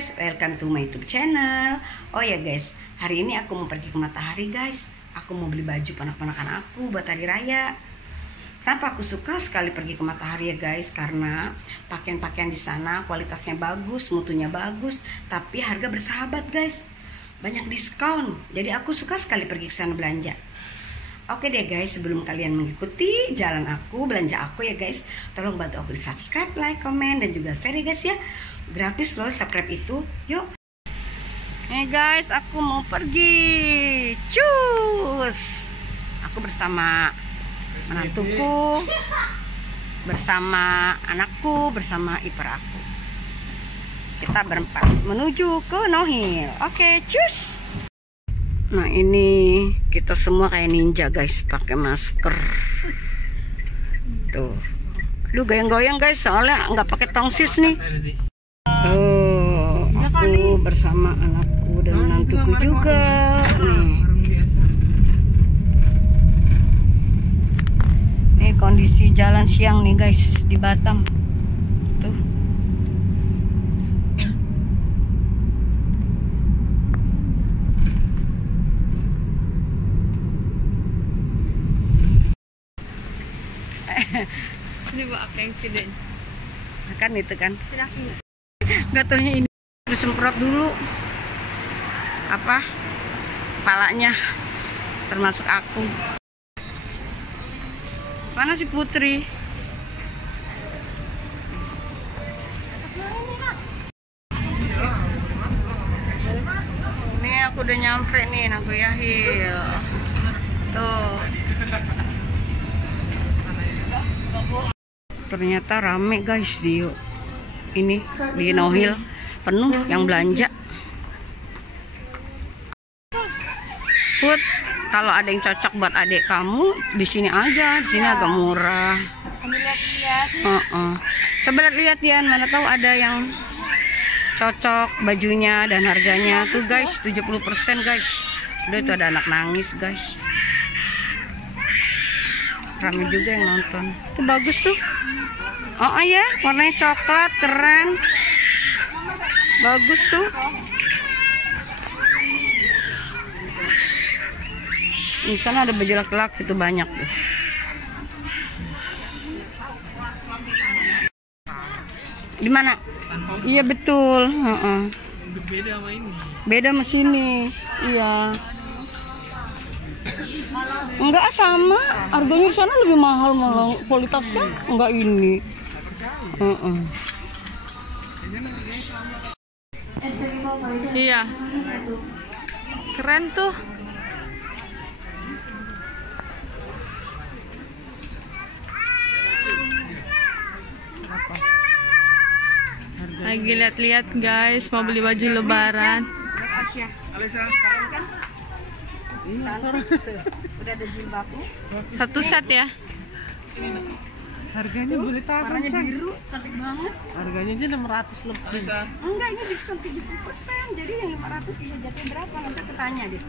guys, welcome to my YouTube channel. Oh ya guys, hari ini aku mau pergi ke Matahari guys. Aku mau beli baju ponak-ponakan aku buat hari raya. Kenapa aku suka sekali pergi ke Matahari ya guys? Karena pakaian-pakaian di sana kualitasnya bagus, mutunya bagus, tapi harga bersahabat guys. Banyak diskon. Jadi aku suka sekali pergi ke sana belanja. Oke deh guys, sebelum kalian mengikuti jalan aku, belanja aku ya guys, tolong bantu aku di subscribe, like, komen, dan juga share ya guys ya. Gratis loh subscribe itu. Yuk. Nih guys, aku mau pergi. Cus. Aku bersama menantuku, bersama anakku, bersama ipar aku. Kita berempat menuju ke Nohil. Oke, cus. Nah ini kita semua kayak ninja guys, pakai masker. Tuh, aduh goyang-goyang guys, soalnya nggak pakai tongsis nih. Oh, aku bersama anakku dan menantuku juga. Nih kondisi jalan siang nih guys di Batam. Tuh. Ini buat apa yang tidak? Kan itu kan. Silakan. Gak taunya ini disemprot dulu apa kepalanya, termasuk aku. Mana si Putri? Nih aku udah nyampe nih Nagoya Hill. Tuh. Ternyata rame guys di ini di Nohil, penuh yang belanja. Put, kalau ada yang cocok buat adik kamu di sini aja, di sini agak murah. Lihat-lihat. Coba lihat ya, mana tahu ada yang cocok bajunya dan harganya. Tuh guys, 70% guys. Udah itu ada anak nangis guys. Ramai juga yang nonton. Itu bagus tuh. Oh ya, warnanya coklat, keren. Bagus tuh. Di sana ada baju laki-laki itu banyak tuh. Di mana? Iya betul. Beda sama ini. Beda sama sini. Iya. Enggak sama. Harganya di sana lebih mahal malah, kualitasnya enggak ini. Iya. Keren tuh. Lagi lihat-lihat guys, mau beli baju lebaran. Alisa. Kan? Udah ada jilbabnya. Satu set ya. Harganya boleh tahu. Warnanya biru, cantik banget. Harganya aja 600 lebih. Alisa. Enggak, ini diskon 70%. Jadi yang 500 bisa jatuh berapa? Nanti aku tanya deh.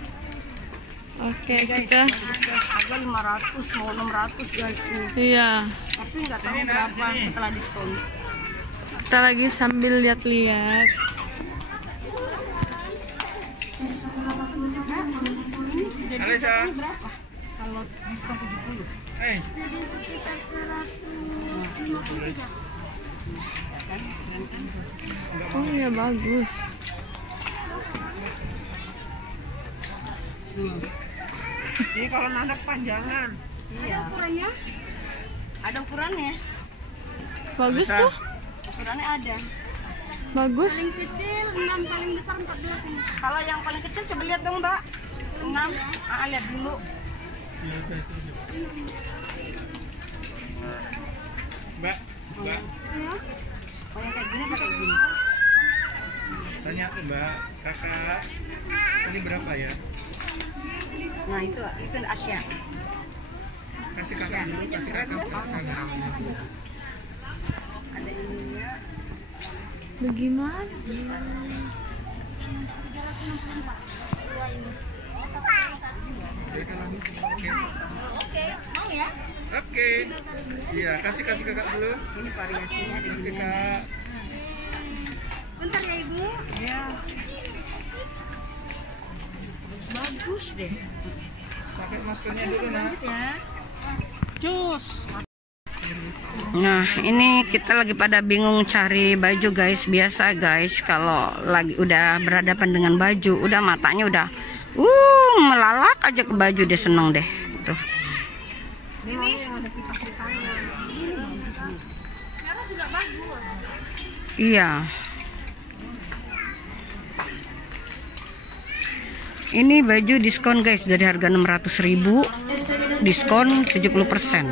Oke, Guys, kita. harga 500 mau 600 guys nih. Iya. Tapi nggak tahu berapa setelah diskon. Kita lagi sambil lihat-lihat. Jadi Alisa. ini berapa? Kalau diskon 70. Oh iya bagus. Ini kalau nandak panjangan. Iya. Ada ukurannya? Ada ukurannya. Bagus Bisa. tuh. Ukurannya ada. Bagus. Paling kecil 6, paling besar 14. Kalau yang paling kecil coba lihat dong, Mbak. 6. Lihat dulu. Mbak. Ya. Oh, yang kayak gini pakai gini. Tanya ke Mbak, kakak. Ini berapa ya? Nah, itu Asia. Kasih kakak dulu, kasih kakak. Ada ininya. Bagaimana? Oke, mau ya? Oke. Iya, kasih kakak dulu. Ini variasinya ada Oke gini. kak. Bentar ya Ibu. Iya. Bagus deh. Pakai maskernya dulu nak. Ya. Cus. Nah, ini kita lagi pada bingung cari baju guys. Biasa guys, kalau lagi udah berhadapan dengan baju, udah matanya udah melalak aja ke baju, dia seneng deh. Tuh. Iya. Ini baju diskon guys, dari harga 600.000 diskon 70%.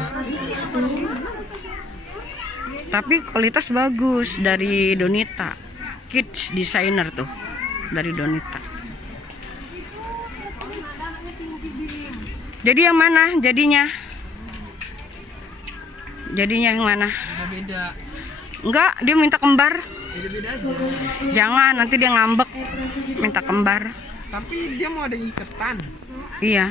Tapi kualitas bagus, dari Donita. Kids designer tuh, dari Donita. Jadi yang mana jadinya? Jadinya yang mana? Beda. Enggak, dia minta kembar. Beda aja. Jangan, nanti dia ngambek minta kembar. Tapi dia mau ada iketan. Iya.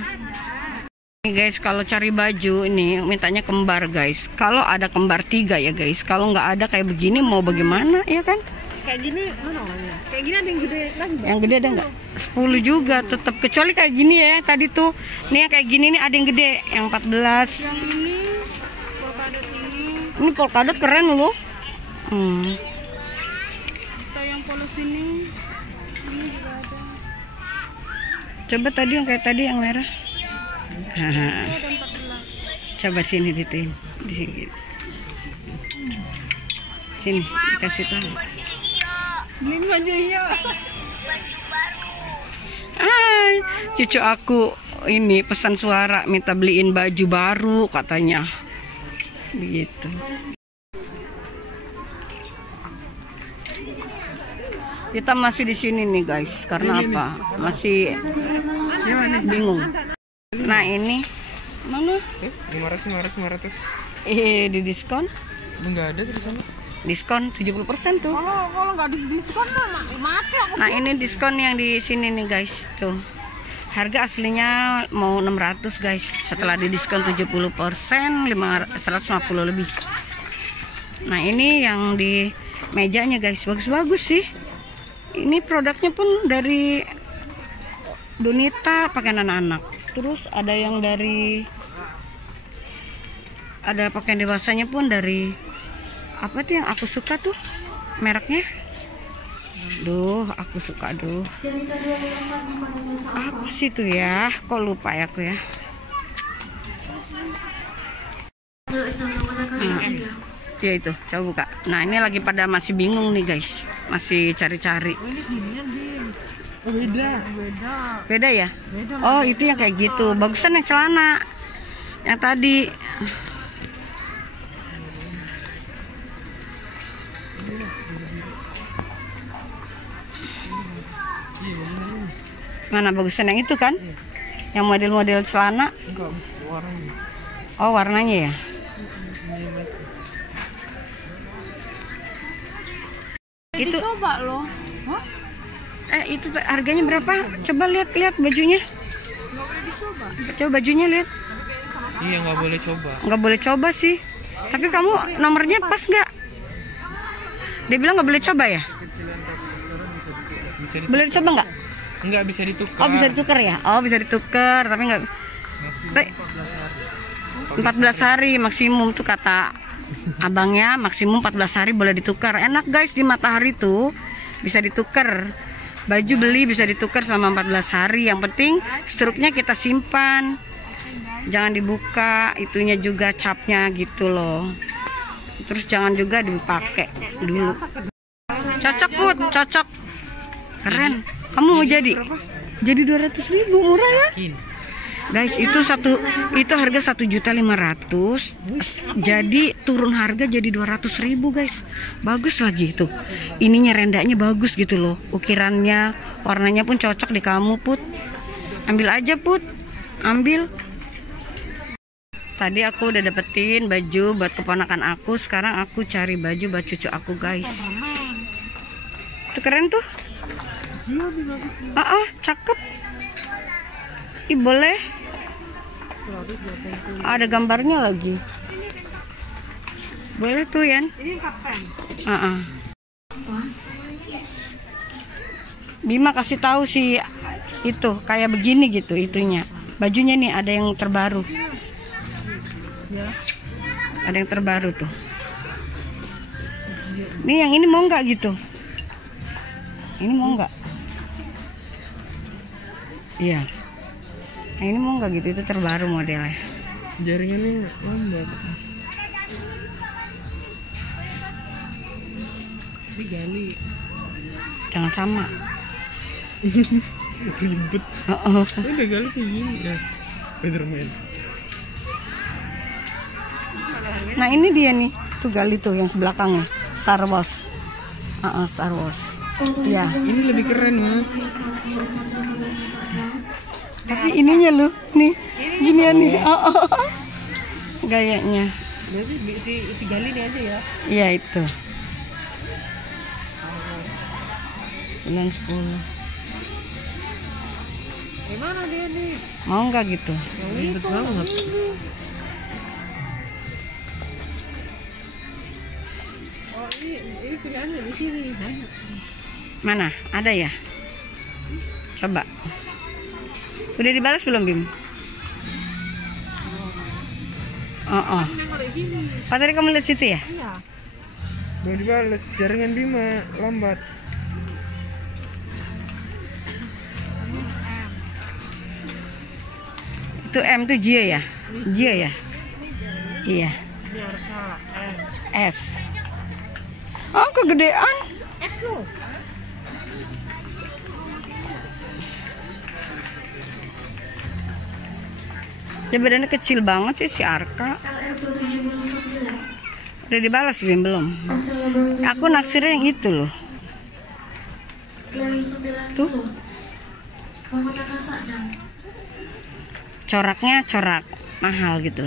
Ini guys, kalau cari baju ini mintanya kembar guys. Kalau ada kembar 3 ya guys. Kalau nggak ada kayak begini mau bagaimana ya kan? Kayak gini mana ya? Kayak gini ada yang gede lagi. Yang gede ada nggak? 10 juga tetap, kecuali kayak gini ya. Tadi tuh nih yang kayak gini nih ada yang gede, yang 14. Yang ini polkadot ini Ini polkadot keren loh. atau yang polos ini juga ada. Coba tadi yang kayak tadi yang merah. Haha. Ada 14. Coba sini ditin, di sini. Sini dikasih tahu. Beli baju iya. Hai, cucu aku ini pesan suara minta beliin baju baru katanya. Begitu. Kita masih di sini nih guys, karena apa? Masih bingung. Nah ini mana? 500. Di diskon? Enggak ada di sana. Diskon 70% tuh. Kalau nggak di diskon mati aku. Nah ini diskon yang di sini nih guys tuh. Harga aslinya mau 600 guys. Setelah di diskon 70% 150 lebih. Nah ini yang di mejanya guys, bagus-bagus sih. Ini produknya pun dari Donita, pakaian anak-anak. Terus ada yang dari, ada pakaian dewasanya pun dari apa tuh yang aku suka tuh mereknya. Duh, aku suka duh. Apa sih tuh ya? Kok lupa ya aku ya? Ya itu, coba buka. Nah ini lagi pada masih bingung nih guys, masih cari-cari. Beda. Beda ya? Oh itu yang kayak gitu. Bagusan yang celana, yang tadi. Mana bagusan yang itu kan? Yang model-model celana. Enggak, warnanya. Oh warnanya ya? Itu Coba loh. Hah? itu harganya berapa? Coba lihat bajunya. Coba bajunya lihat. Iya, nggak boleh coba. Nggak boleh coba sih. Tapi kamu nomornya pas nggak? Dia bilang nggak boleh coba ya? Bisa Boleh dicoba nggak? Enggak, bisa ditukar. Oh bisa ditukar ya? Oh bisa ditukar, tapi nggak. 14 hari maksimum tuh kata abangnya, maksimum 14 hari boleh ditukar. Enak guys, di Matahari tuh bisa ditukar. Baju beli bisa ditukar selama 14 hari. Yang penting struknya kita simpan, jangan dibuka, itunya juga capnya gitu loh. Terus jangan juga dipakai dulu. Cocok Put, cocok. Keren. Kamu mau jadi? Jadi 200.000, murah ya? Guys, itu harga 1.500.000. Jadi turun harga jadi 200.000 guys. Bagus lagi itu. Ininya rendanya bagus gitu loh. Ukirannya, warnanya pun cocok di kamu Put. Ambil aja Put. Ambil. Tadi aku udah dapetin baju buat keponakan aku. Sekarang aku cari baju buat cucu aku guys. Itu keren tuh. Cakep. Ih, boleh. Ada gambarnya lagi. Boleh tuh Yan. Ini kapan? Bima kasih tahu si itu kayak begini gitu itunya. Bajunya nih ada yang terbaru. Ada yang terbaru tuh. Nih yang ini mau nggak gitu? Ini mau nggak? Iya. Nah, ini mau nggak gitu? Itu terbaru modelnya. Jaringannya lambat. Tapi gali. Jangan sama. Ribet. Oh. Udah gali kayak gini ya. Spiderman. Nah ini dia nih, tuh gali tuh yang sebelakangnya, Star Wars. Star Wars. Ya. Ini lebih keren mah. Tapi ininya loh, nih, ginian nih. Gayanya. Berarti si gali ini aja ya. Iya itu. 910. Gimana dia nih? Mau nggak gitu? Ribet banget. Oh ini pilihannya di sini banyak. Mana? Ada ya? Coba. Udah dibalas belum, Bim? Oh. Pak tadi kamu lihat situ ya? Iya. Belum dibalas, jaringan Bima lambat. Itu M tuh Jio ya? Jio ya? Iya. Ini harus salah. S. Oh, kegedean. S loh. Dia badannya kecil banget sih si Arka. Udah dibalas belum? Aku naksirnya yang itu loh. Tuh. Coraknya corak mahal gitu.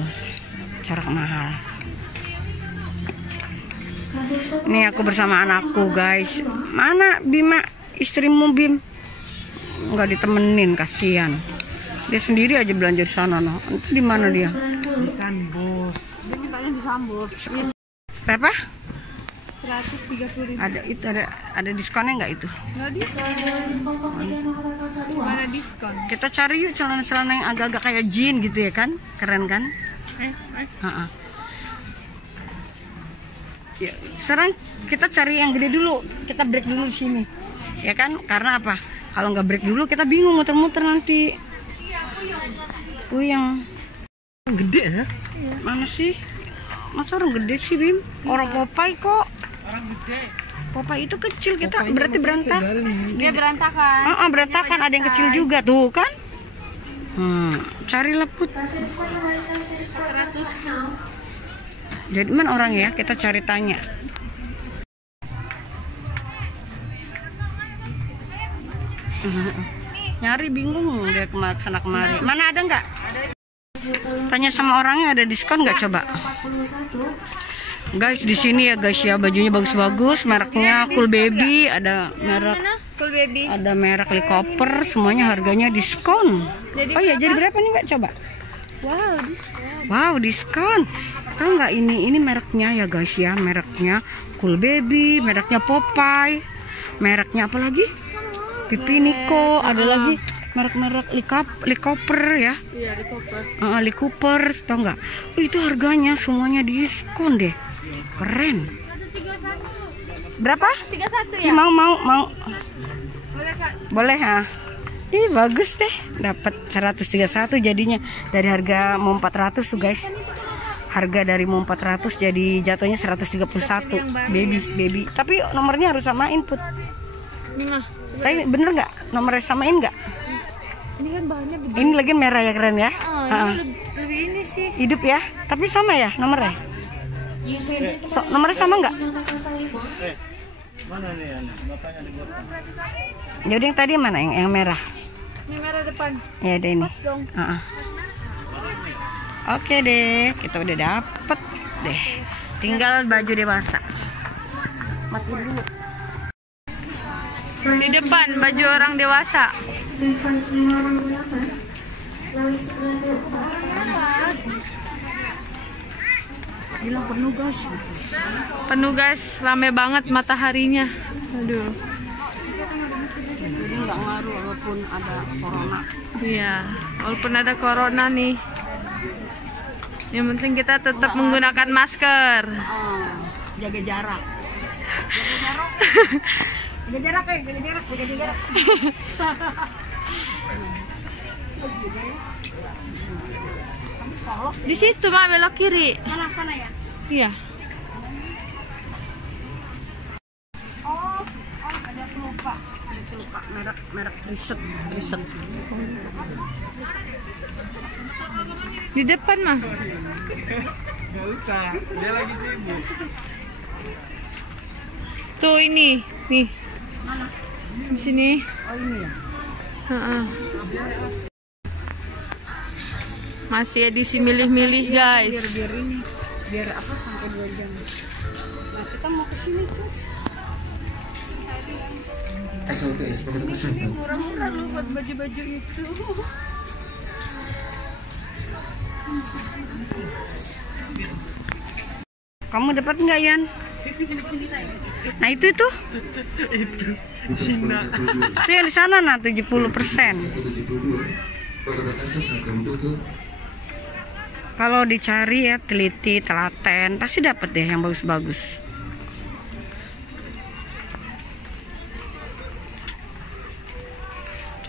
Corak mahal. Nih aku bersama anakku guys. Mana Bima istrimu Bim? Nggak ditemenin, kasihan. Dia sendiri aja belanja di sana noh. Entah di mana dia. Di Sunbos. Dia mintanya di Sunbos. Berapa? 130.000. Ada itu ada diskonnya nggak itu? Nggak diskon. Mana diskon? Kita cari yuk celana-celana yang agak-agak kayak jean gitu ya kan? Keren kan? Ha-ha. Ya, sekarang kita cari yang gede dulu. Kita break dulu di sini. Ya kan? Karena apa? Kalau nggak break dulu kita bingung muter-muter nanti. Yang Gede ya? mana sih? Masa orang gede sih Bim? Orang Popeye kok. Orang gede. Popeye itu kecil, kita Popeye berarti maksudnya berantakan. segali. Dia berantakan. Berantakan, ada yang kecil juga tuh kan? Carilah put. 100. Jadi mana orang ya? Kita cari tanya. Nyari bingung dia kesana kemari. Mana ada nggak? Tanya sama orangnya ada diskon nggak coba? Guys di sini ya guys ya, bajunya bagus-bagus, mereknya Cool Baby, ada merek Cool Baby. ada merek Likoper, semuanya harganya diskon. Oh iya, jadi berapa nih Mbak coba? Wow, diskon. Wow, diskon. Tahu nggak ini mereknya ya guys ya, mereknya Cool Baby, mereknya Popeye, mereknya apa lagi? Pipi Niko, ada lagi merek-merek Likoper ya. Iya, di Cooper. Likoper, tau nggak? Itu harganya semuanya diskon deh, keren. Berapa? 31 Ih, ya? mau. Boleh Kak. Boleh ya. Ih bagus deh, dapat 131 jadinya dari harga mau 400 tuh guys. Harga dari mau 400 jadi jatuhnya 131 baby. Tapi nomornya harus samain put. Ini mah. Tapi bener nggak nomornya samain nggak? Ini kan bahannya gede. Ini lagi merah ya, keren ya. Ini lebih ini sih. Hidup ya. Tapi sama ya nomornya. Nomornya sama nggak? Mana nih bapaknya di belakang? Jadi yang tadi mana yang merah? Ini merah depan. Ya ada ini. Pas dong. Oke deh, kita udah dapet deh. Tinggal baju dewasa. Mati dulu. Di depan baju orang dewasa. Bilang penuh guys. Penuh guys, rame banget mataharinya. Aduh. nggak ngaruh walaupun ada corona. Iya, walaupun ada corona nih. Yang penting kita tetap menggunakan masker. Jaga jarak. Jaga jarak. Jaga jarak ya, jaga jarak, jaga jarak. Di situ Mak, belok kiri. Mana sana ya? Iya. Oh, ada pelupa. Ada pelupa merek Trisek. Di depan Mah. Nggak usah, dia lagi sibuk. Tuh ini, nih. Di sini. Oh ini ya. Heeh. Masih edisi milih-milih guys. Biar ini, biar apa sampai 2 jam. Nah kita mau ke sini tuh. Ini murah-murah lu buat baju-baju itu. Kamu dapat nggak Yan? Nah itu Cina. itu yang di sana nah 70%. Kalau dicari ya teliti, telaten, pasti dapat deh yang bagus-bagus.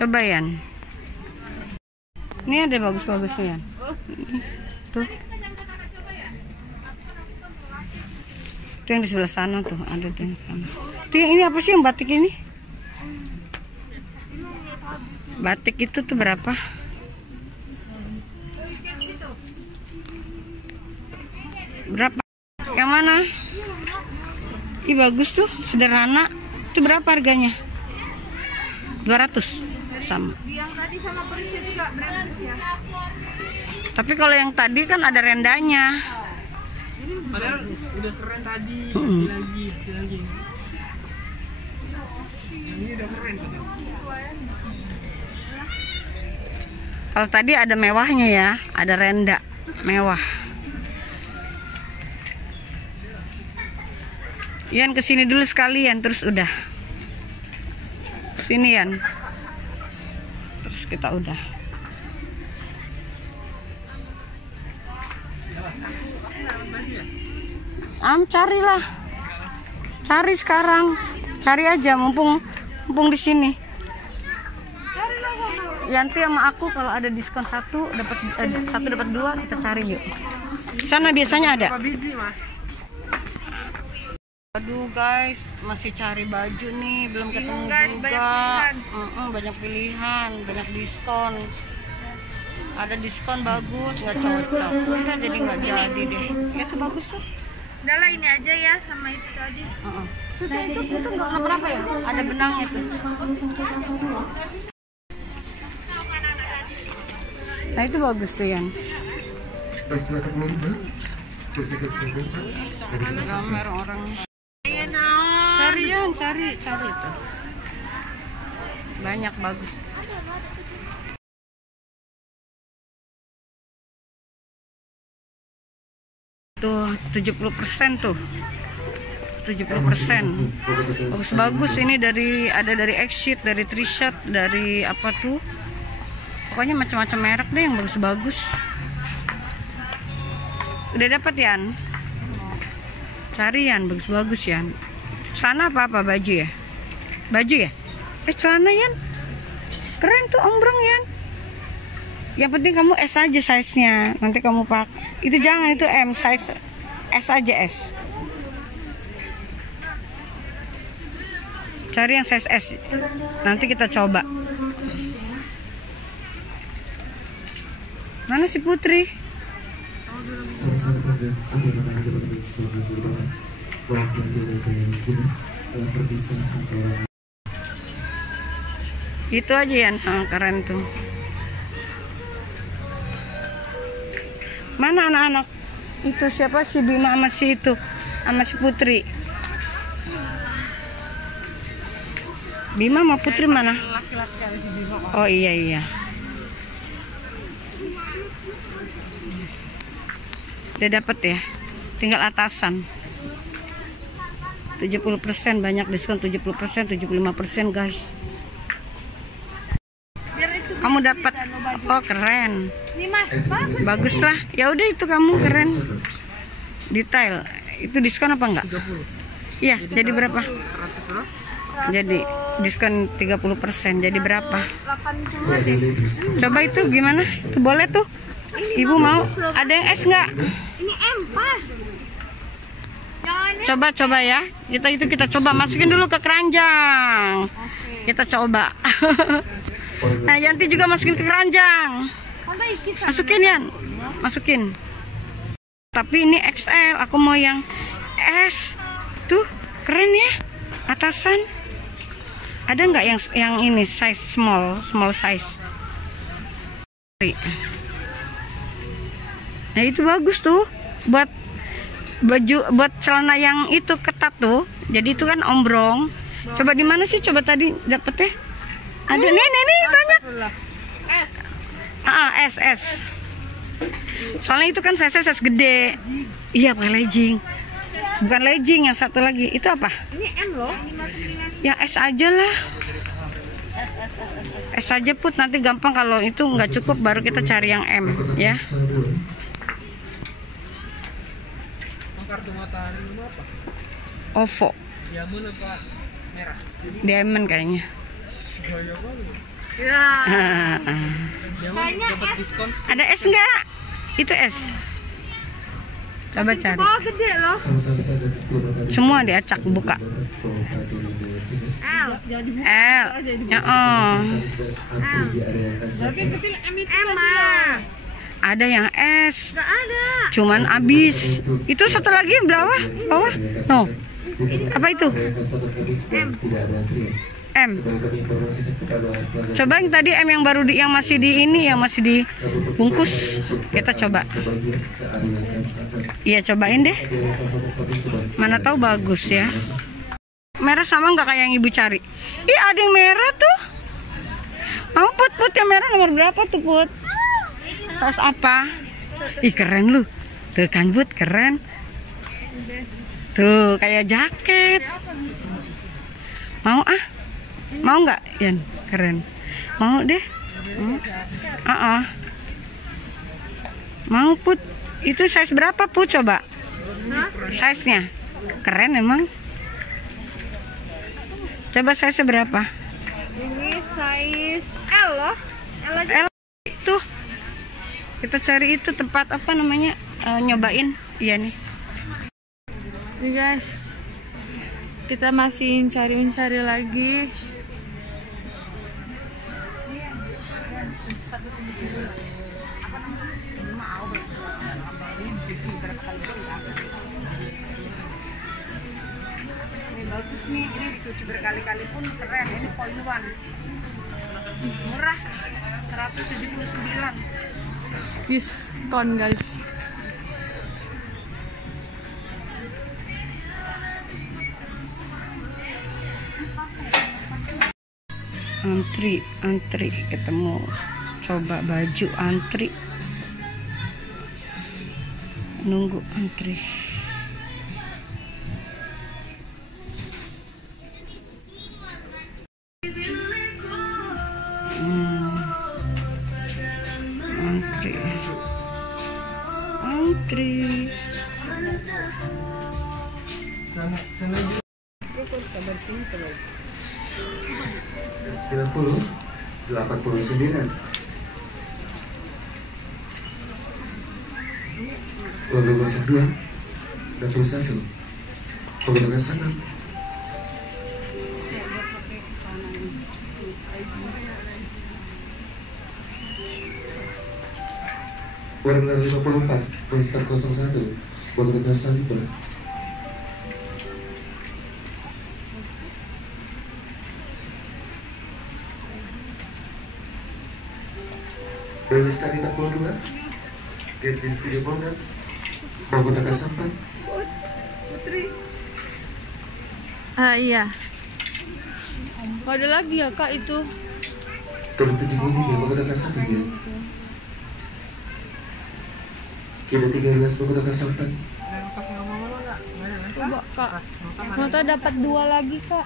Coba Yan. Ini ada bagus-bagusnya Yan. Tuh. Itu yang di sebelah sana tuh, ada tuh yang sana. Tuh yang ini apa sih yang batik ini? Batik itu tuh berapa? Berapa? Yang mana? Ih bagus tuh, sederhana. Itu berapa harganya? 200 sama. Yang tadi sama perisnya juga brand ya. Tapi kalau yang tadi kan ada rendanya. Padahal udah keren tadi, lagi. Yang ini udah keren. Kalau tadi ada mewahnya ya, ada renda mewah. Ian kesini dulu sekalian, terus udah. Sini Ian. Terus kita udah. Carilah. Cari sekarang. Cari aja mumpung di sini. Yanti sama aku kalau ada diskon satu dapat 2 kita cari yuk. Sana biasanya ada. Berapa biji, Mas? Aduh guys, masih cari baju nih, belum ketemu guys, juga. Banyak pilihan, banyak diskon. Ada diskon bagus, nggak cocok. Udah jadi nggak jadi deh. Itu bagus tuh. Udah lah ini aja ya sama itu tadi. Itu nggak kenapa-napa ya? Ada benangnya tuh. Nah itu bagus tuh Yan. Gambar orang. Cari Yan, cari itu. Banyak bagus. Tuh 70% tuh. 70%. Bagus-bagus ini ada dari Exit, dari Trishat, dari apa tuh? Pokoknya macam-macam merek deh yang bagus-bagus. Udah dapat Yan? Cari Yan, bagus-bagus Yan. Celana apa baju ya? Baju ya? Celana Yan. Keren tuh ombrong Yan. Yang penting kamu S aja size-nya. Nanti kamu pakai. Itu jangan, itu M, size S aja S. Cari yang size S. Nanti kita coba. Mana si Putri? Itu aja ya, keren tuh. Mana anak-anak? Itu siapa, si Bima sama si itu, sama si Putri. Bima sama Putri mana? Oh iya. Udah dapet ya, tinggal atasan. 70% banyak diskon, 70%, 75% guys. Kamu dapat. Oh, keren. Nih mas, bagus. Bagus lah. Ya udah itu kamu keren. Detail. Itu diskon apa enggak? 30. Iya, jadi berapa? 100 berapa? Jadi diskon 30%. Jadi berapa? 80 deh. Coba itu gimana? Itu boleh tuh. Ibu mau? Ada yang es enggak? Ini M pas. Jangan Coba ya. Kita coba masukin dulu ke keranjang. Kita coba. Nah, Yanti juga masukin ke keranjang. Masukin Yan. Masukin. Tapi ini XL, aku mau yang S. Tuh, keren ya. Atasan. Ada nggak yang ini size small size? Nah, itu bagus tuh buat baju, buat celana yang itu ketat tuh. Jadi itu kan ombrong. Coba di mana sih? Coba tadi dapetnya. Ada nih banyak. S. Soalnya itu kan size gede. Iya, pakai legging. Bukan legging, yang satu lagi. Itu apa? Ini M loh. Yang S aja lah. S aja Put, nanti gampang kalau itu nggak cukup baru kita cari yang M ya. Kartu matahari lu apa? OVO. Diamond apa merah? Diamond kayaknya. Gaya banget. Ya. Diamond dapat diskon. Ada S nggak? Itu S. Coba cari. Oh gede loh. Semua diacak buka. L. L. Ya oh. M mah. Ada yang S. Nggak ada. Cuman habis. Itu satu lagi bawah. No. Apa itu? M. Coba yang tadi M yang baru yang masih dibungkus. Kita coba. Iya, cobain deh. Mana tahu bagus ya. Merah sama nggak kayak yang ibu cari? Ih, ada yang merah tuh. Mau Put yang merah nomor berapa tuh Put? Size apa? Ih, keren lu. Tuh kan Put, keren. Tuh kayak jaket. Mau ah? Mau nggak Yan? Keren. Mau deh. Mau Put. Itu size berapa Put coba? Size-nya. Keren emang. Coba size berapa? Ini size L loh. L aja. L itu. Kita cari itu tempat apa namanya? Nyobain. Iya nih. Nih guys. Kita masih mencari lagi. Ini bagus nih, ini dicuci berkali-kali pun keren. Ini point one, murah, 179. Diskon guys. Antri ketemu coba baju, antri nunggu antri. Antri. Sabar sini coba. 90, 89. Logo 9, 21. Logo 9. Warna 54, Polyester 01, Logo 1. Polyester 52, Get Jeans 3 Bondan, Logo 1. Iya. Ada lagi ya kak itu. Turun 7 bunyi ya, Logo 1 dia. Kira 13, Logo 1. Coba kak. Mau tahu dapat 2 lagi kak.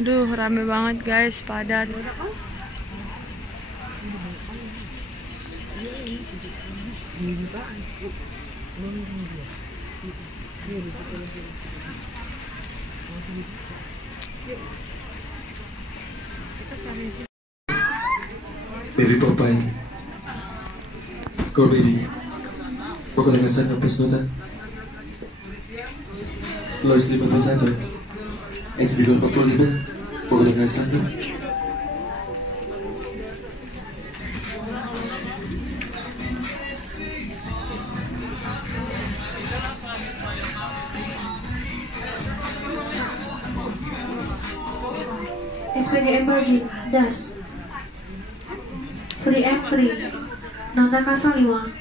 Aduh, rame banget guys, padat. Baby Popeye, Go Baby, Poco de Casano Pesnota, Lois Lima Pesado, Ex-Bidol 45, Poco de Casano. SPG Emerging, Das Free and Free Nanda Kasaliwa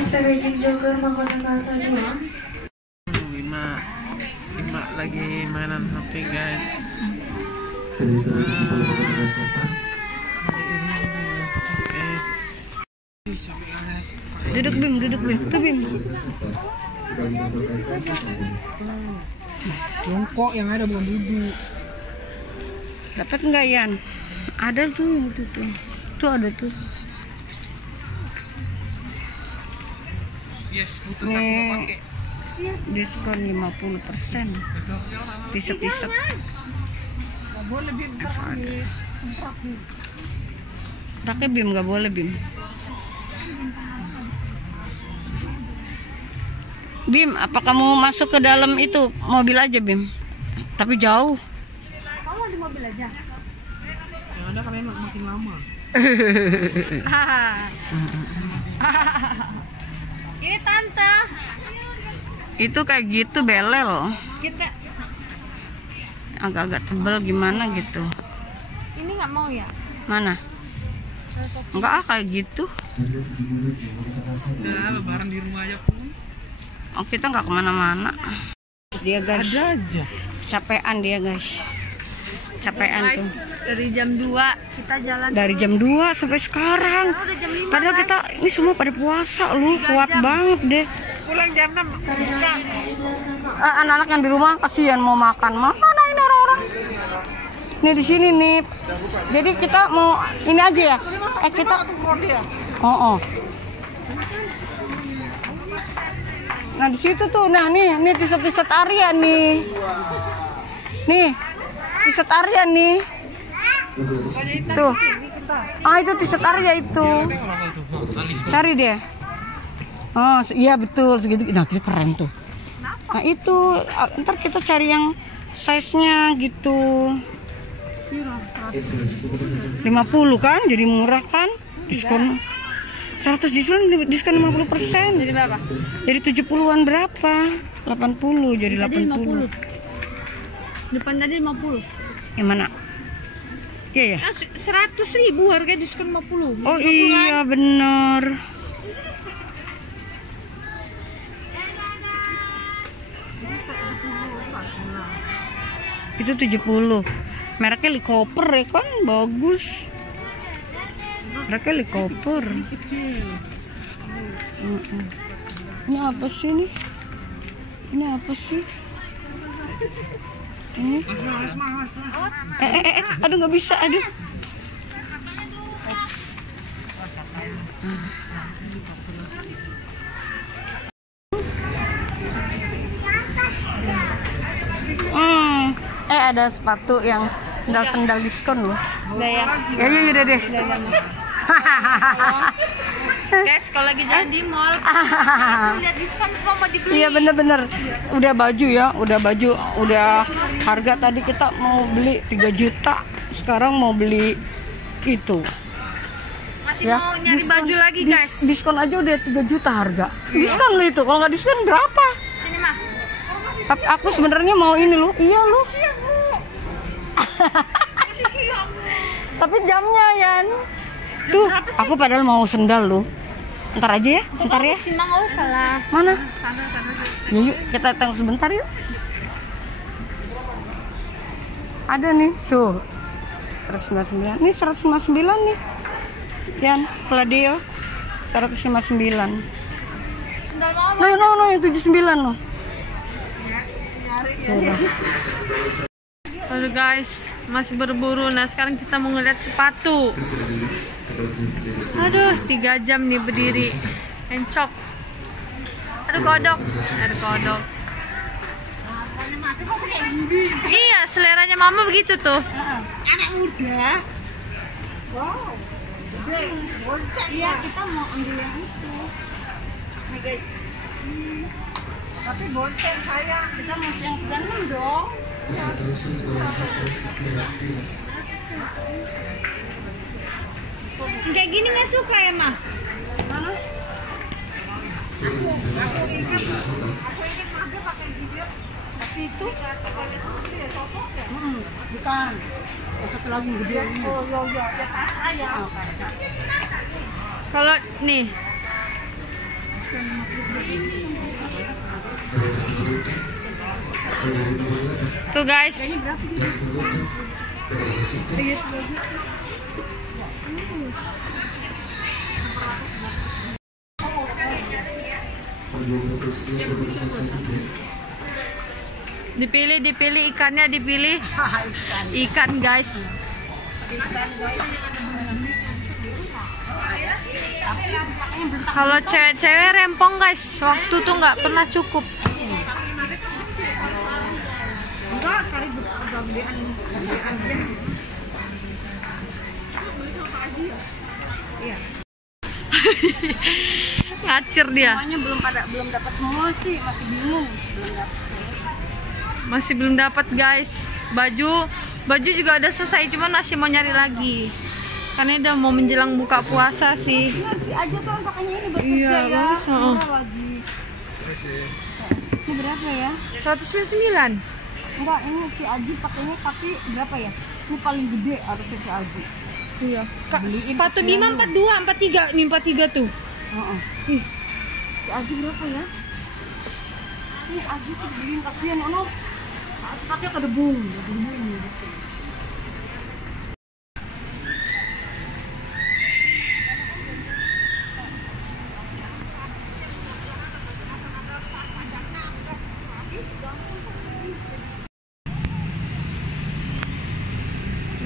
SPG Jim Joker Mahkota Kasaliwa 5 lagi mainan HP guys. Duduk Bim. Tuh Bim. Jongkok yang ada bukan duduk. Dapat nggak Yan? Ada tuh itu tuh. Tuh ada tuh. Yes, putus aku mau pakai. Diskon 50%. Tiset-tiset. Gak boleh Bim, Pakai Bim, nggak boleh Bim. Bim, apa kamu masuk ke dalam itu mobil aja Bim? Tapi jauh. Kamu di mobil aja. Yang ada kalian makin lama. Ini tante. Itu kayak gitu belel. Kita Agak-agak tebel gimana gitu. ini nggak mau ya? Mana? Enggak kayak gitu. Nah, lebaran di rumah aja pun. Oh, kita nggak kemana-mana. Dia guys. Ada aja. Capean dia guys. Capean Guys, tuh. dari jam 2 kita jalan. Dari jam 2 sampai sekarang. Udah jam 5. Padahal kita ini semua pada puasa lu, kuat banget deh. Pulang jam 6. Anak-anak yang di rumah kasihan mau makan. Mana ini orang-orang? Nih di sini nih. Jadi kita mau ini aja ya. Kita Oh. Nah, di situ tuh. Nah, nih tiset-tiset Arya nih. Nih. Tiset Arya nih. Tuh. Itu tiset Arya itu. Cari deh. Oh, iya betul segitu. Nah, itu keren tuh. Nah, itu ntar kita cari yang size-nya gitu. 50 kan, jadi murah kan? Diskon 100 diskon 50%. Jadi berapa? Jadi 70-an berapa? 80 jadi 80. Depan tadi 50. Yang mana? Iya ya. 100.000 harga diskon 50. Oh iya bener. Itu 70. Mereknya Lycopper ya kan, bagus. Mereknya Lycopper. Ini apa sih ini? Ini apa sih? Ini? Aduh nggak bisa, aduh. Ada sepatu yang sendal-sendal diskon loh. Udah ya. Ya udah deh. Guys, kalau lagi jalan di mall, lihat diskon semua mau dibeli. Iya bener-bener. Udah baju ya, udah harga tadi kita mau beli 3 juta, sekarang mau beli itu. Masih Ya, mau nyari diskon- baju lagi guys. Diskon aja udah 3 juta harga. Diskon lo itu, kalau nggak diskon berapa? Sini mah. Tapi aku sebenarnya mau ini loh. Iya loh. Tapi jamnya Yan. Tuh, aku padahal mau sendal loh. Ntar aja ya, ntar ya. Sih mah nggak usah lah. Mana? Ya, yuk kita tengok sebentar yuk. Ada nih, tuh. 159. Ini 159 nih. Yan, Fladio. 159. Sendal mau. No, yang 79 loh. Aduh guys, masih berburu. Nah sekarang kita mau ngeliat sepatu. Aduh, 3 jam nih berdiri. Encok. Aduh kodok. Iya, seleranya mama begitu tuh. Anak muda. Wow. Iya, kita mau ambil yang itu. Nih guys. Tapi bonceng saya. Kita mau yang sedang dong. Kayak gini nggak suka ya mah? Tapi itu bukan. Satu lagi gede ini. Oh iya, ya kaca ya. Kalau nih, tuh guys. Dipilih ikannya, dipilih ikan guys. Kalau cewek-cewek rempong guys, waktu tuh nggak pernah cukup. Enggak, sekali udah gedean. Iya. Ngacir dia. Semuanya belum dapat semua sih, masih bingung. Masih belum dapat guys. Baju juga udah selesai, cuman masih mau nyari lagi. Karena udah mau menjelang buka puasa sih. Si aja tuh pakainya ini buat Iya, kerja ya. bagus, oh. Murah lagi. Ini berapa ya? 199. Enggak, ini si Aji pakainya tapi berapa ya? Ini paling gede harusnya si Aji. Iya. Beliin Sepatu kasihan Bima lu. 42, 43, nih 43 tuh. Heeh. Ih. Si Aji berapa ya? Ini Aji tuh beliin kasihan ono. Sepatunya kedebung, ini.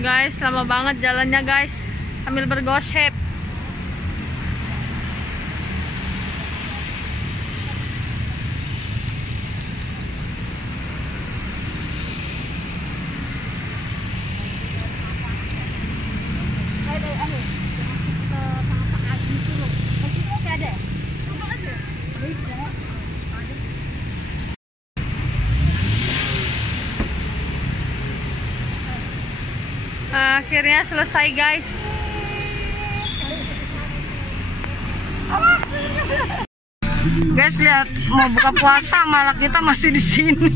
Guys, lama banget jalannya guys. Sambil bergosip. Akhirnya selesai guys. Guys, lihat mau buka puasa malah kita masih di sini.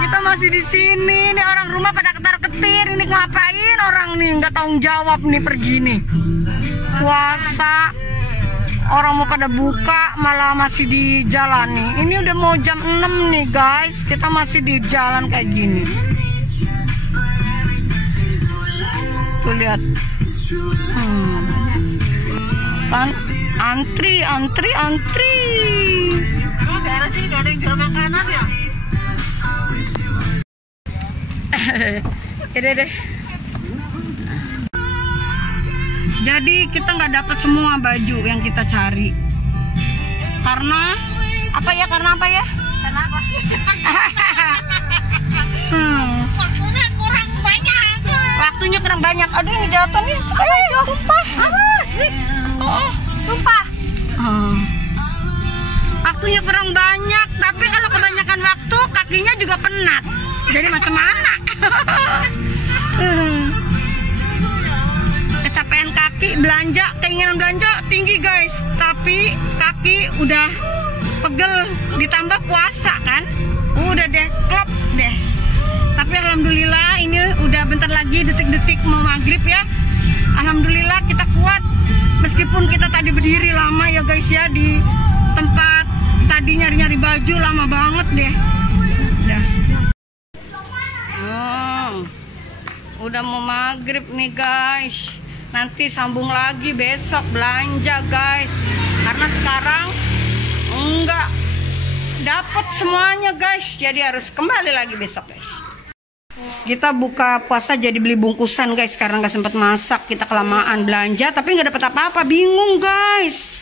Kita masih di sini. Nih orang rumah pada ketar-ketir. Ini ngapain orang nih? Nggak tanggung jawab nih pergi nih. Puasa. Orang mau pada buka malah masih di jalan nih. Ini udah mau jam 6 nih guys. Kita masih di jalan kayak gini. Tuh lihat. Kan antri. Daerah sini nggak ada yang jual makanan ya? deh. Jadi kita nggak dapat semua baju yang kita cari. Karena apa ya? Karena apa? Waktunya kurang banyak. Aduh, ini jatuh nih. Tumpah. Asik. Tumpah. Waktunya kurang banyak, tapi kalau kebanyakan waktu kakinya juga penat. Jadi macam mana? Kecapean kaki. belanja, keinginan belanja tinggi guys, tapi kaki udah pegel, ditambah puasa kan, udah deh klop deh. Tapi alhamdulillah ini udah bentar lagi, detik-detik mau maghrib ya. Alhamdulillah kita kuat, meskipun kita tadi berdiri lama ya guys ya, di tempat tadi nyari-nyari baju lama banget deh. Udah mau maghrib nih guys, nanti sambung lagi besok belanja guys, karena sekarang enggak dapat semuanya guys, jadi harus kembali lagi besok guys. Kita buka puasa jadi beli bungkusan guys, karena nggak sempat masak, kita kelamaan belanja tapi nggak dapat apa-apa, bingung guys.